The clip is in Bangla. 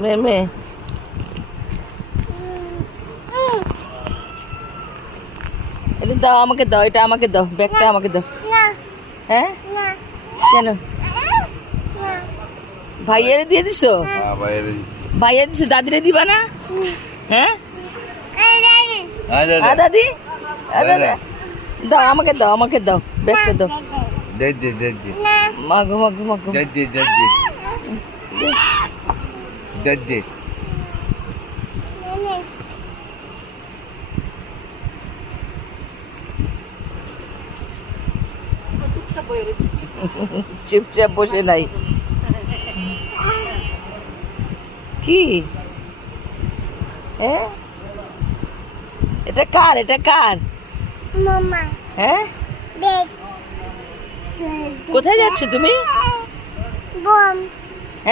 মেমে এটা দাও, আমাকে দাও, এটা আমাকে দাও, ব্যাগটা আমাকে দাও। হ্যাঁ কেন ভাইয়ারে দিয়ে দিছো? ভাইয়া দিছো, দাদিরে দিবা না? হ্যাঁ দাদি দাও, আমাকে দাও, আমাকে দাও, ব্যাগটা দাও। মাগো মাগো মাগো চুপচাপ বসে নাই কি? হ্যাঁ এটা কার? এটা কার? মামা হ্যাঁ ব্যাগ কোথায় যাচ্ছ তুমি? বম